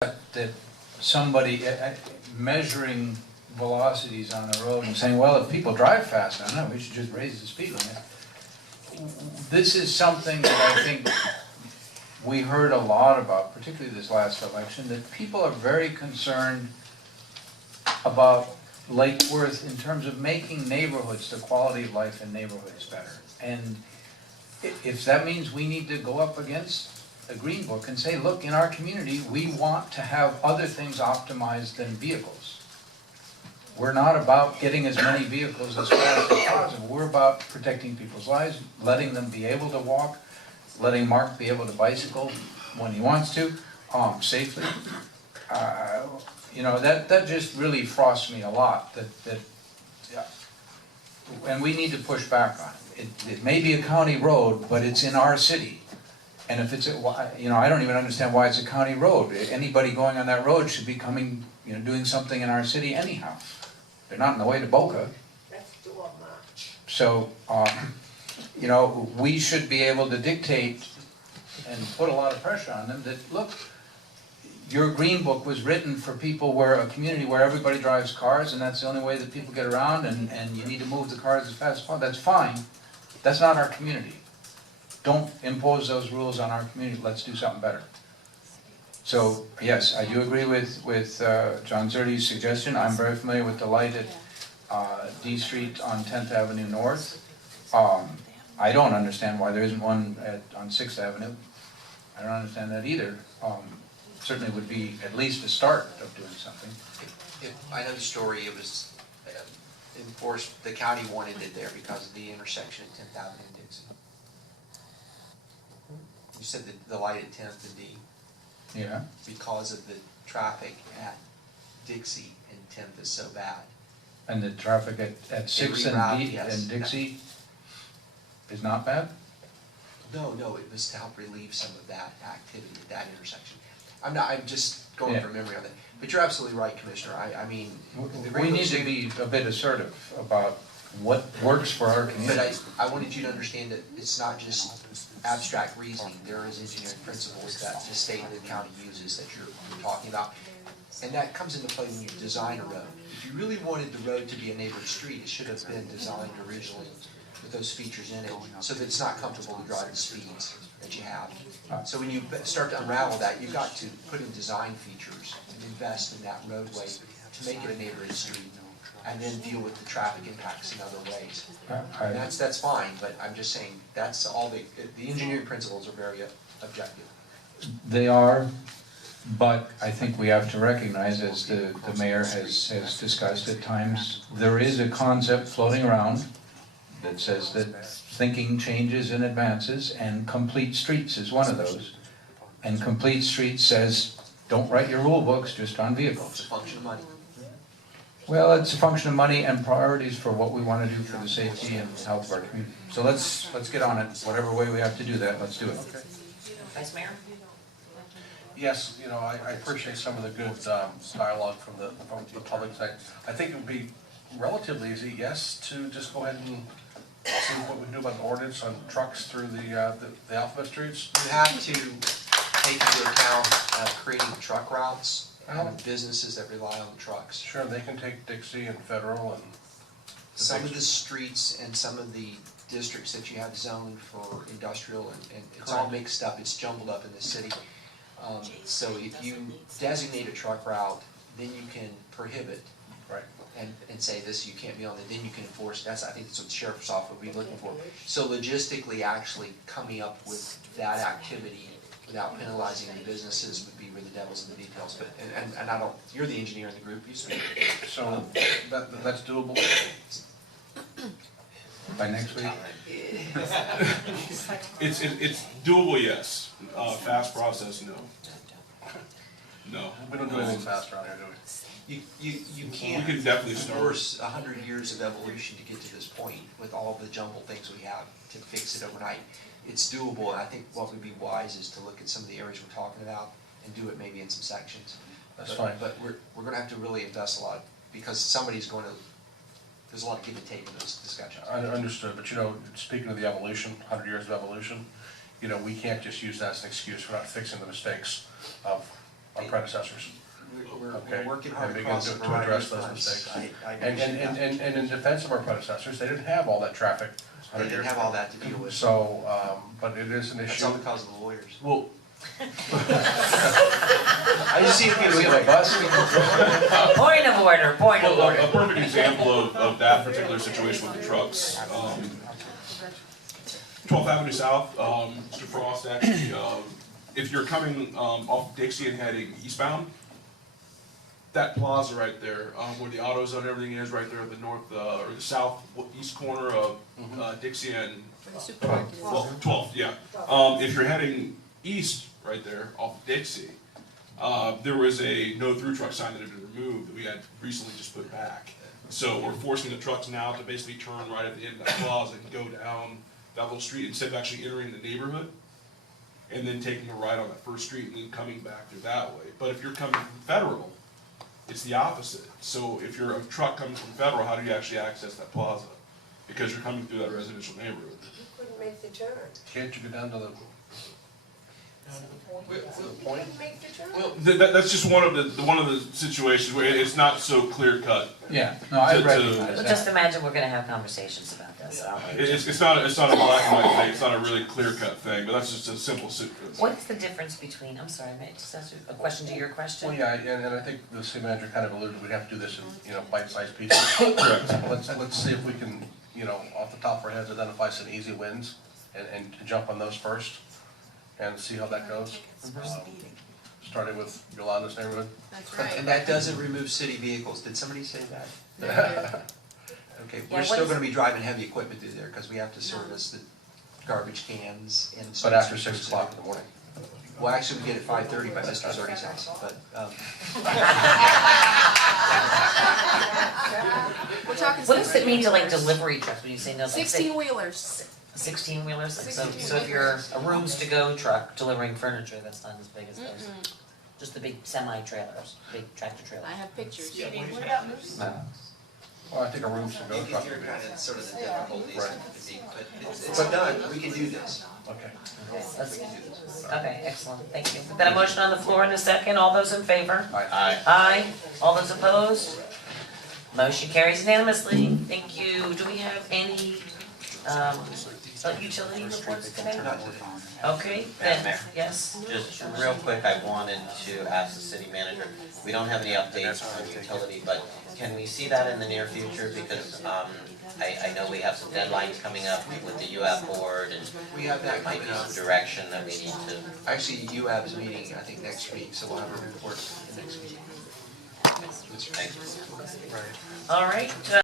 that somebody measuring velocities on the road and saying, well, if people drive fast, I don't know, we should just raise the speed limit. This is something that I think we heard a lot about, particularly this last election, that people are very concerned about Lake Worth in terms of making neighborhoods, the quality of life in neighborhoods better. And if that means we need to go up against a green book and say, look, in our community, we want to have other things optimized than vehicles. We're not about getting as many vehicles as fast as possible. We're about protecting people's lives, letting them be able to walk, letting Mark be able to bicycle when he wants to, safely. You know, that just really frosts me a lot, and we need to push back on it. It may be a county road, but it's in our city. And if it's, I don't even understand why it's a county road. Anybody going on that road should be coming, doing something in our city anyhow. They're not on the way to Boca. That's too much. So, we should be able to dictate and put a lot of pressure on them that, look, your green book was written for people a community where everybody drives cars and that's the only way that people get around and you need to move the cars as fast as possible. That's fine. That's not our community. Don't impose those rules on our community. Let's do something better. So, yes, I do agree with John Zerdy's suggestion. I'm very familiar with the light at D Street on 10th Avenue North. I don't understand why there isn't one on 6th Avenue. I don't understand that either. Certainly would be at least a start of doing something. I know the story. It was, of course, the county wanted it there because of the intersection at 10th Avenue and Dixie. You said that the light at 10th and D. Yeah. Because of the traffic at Dixie and 10th is so bad. And the traffic at 6th and Dixie is not bad? No, it was to help relieve some of that activity at that intersection. I'm just going from memory on that. But you're absolutely right, Commissioner. I mean, we need to be a bit assertive about what works for our community. But I wanted you to understand that it's not just abstract reasoning. There is engineering principles that the state and the county uses that you're talking about. And that comes into play when you design a road. If you really wanted the road to be a neighborhood street, it should have been designed originally with those features in it, so that it's not comfortable to drive the speeds that you have. So when you start to unravel that, you've got to put in design features and invest in that roadway to make it a neighborhood street, and then deal with the traffic impacts in other ways. And that's fine, but I'm just saying that's all the engineering principles are very objective. They are, but I think we have to recognize, as the mayor has discussed at times, there is a concept floating around that says that thinking changes and advances, and complete streets is one of those. And complete streets says, don't write your rule books just on vehicles. It's a function of money. Well, it's a function of money and priorities for what we want to do for the safety and health of our community. So let's get on it. Whatever way we have to do that, let's do it. Okay. Vice Mayor? Yes, I appreciate some of the good dialogue from the public side. I think it would be relatively easy, yes, to just go ahead and see what we can do about the ordinance on trucks through the alphabet streets. You have to take into account creating truck routes and businesses that rely on trucks. Sure, they can take Dixie and Federal and Some of the streets and some of the districts that you have zoned for industrial and it's all mixed up, it's jumbled up in the city. So if you designate a truck route, then you can prohibit. Right. And say this, you can't be on it, then you can enforce. I think that's what the sheriff's office would be looking for. So logistically, actually coming up with that activity without penalizing any businesses would be where the devil's in the details. But and I don't. You're the engineer in the group. You speak. So that's doable. By next week? It's doable, yes. Fast process, no. No. We don't do anything fast around here, do we? You can't We can definitely start. force 100 years of evolution to get to this point with all of the jumbled things we have to fix it overnight. It's doable, and I think what would be wise is to look at some of the areas we're talking about and do it maybe in some sections. That's fine. But we're going to have to really invest a lot because there's a lot of give and take in those discussions. I understood, but speaking of the evolution, 100 years of evolution, we can't just use that as an excuse for not fixing the mistakes of our predecessors. We're Okay, working hard and begin across to a variety address of those fronts. mistakes. I And understand that. in defense of our predecessors, they didn't have all that traffic They 100 didn't years have ago. all that to deal with. So, but it is an That's issue. all because of the lawyers. Well, I just see it Do we being have a bus? Point of order, point of Well, order. a perfect example of that particular situation with the trucks, 12th Avenue South, Mr. Frost, actually, if you're coming off Dixie and heading eastbound, that plaza right there, where the auto zone, everything is, right there at the north, or the southeast corner of Dixie and, well, 12th, yeah. If you're heading east, right there, off Dixie, there was a no-through truck sign that had been removed that we had recently just put back. So we're forcing the trucks now to basically turn right at the end of that plaza and go down that little street instead of actually entering the neighborhood and then taking a right on that first street and then coming back through that way. But if you're coming from Federal, it's the opposite. So if you're a truck coming from Federal, how do you actually access that plaza? Because you're coming through that residential neighborhood. You couldn't make the turn. can't you go down to the point? Couldn't make the turn. Well, that's just one of the situations where it's not so clear cut. Yeah, no, I To- recognize Well, that. just imagine we're gonna have conversations about this. It's not a black and white thing. It's not a really clear cut thing. But that's just a simple. What's the difference between, I'm sorry, may I just ask you a question to your question? Well, yeah, and I think the city manager kind of alluded, we'd have to do this in, bite-sized pieces. Correct. Let's see if we can, off the top of our heads, identify some easy wins and jump on those first and see how that goes. Starting with Yolanda's neighborhood. That's right. And that doesn't remove city vehicles. Did somebody say that? Okay, Yeah, we're still what's- gonna be driving heavy equipment through there because we have to service the garbage cans and. But after 6 o'clock in the morning. Well, actually, we get at 5:30 by Mr. Zordi's house, but, We're talking. What does it mean to like delivery trucks when you say no? Like, say 16-wheelers. 16-wheelers? So 16-wheelers. if you're a rooms-to-go truck delivering furniture, that's not as big as those. Just the big semi-trailers, big tractor trailers. I have pictures. Well, I think a room's to go maybe truck here would be. kind of sort of the difficulties, Right. but it's done, we can do this. Okay. Okay, excellent, thank you. We've got a motion on the floor in a second, all those in favor? Aye. Aye. All those opposed? Motion carries unanimously. Thank you. Do we have any utility reports today? Not today. Okay, Madam then, Mayor. yes. Just real quick, I wanted to ask the city manager, we don't have any updates on utility, but can we see that in the near future? Because I know we have some deadlines coming up with the UAP board and We have that there might coming be up. some direction that we need to. Actually, UAB's meeting, I think, next week, so we'll have a report the next meeting. Thank you. Right. All right.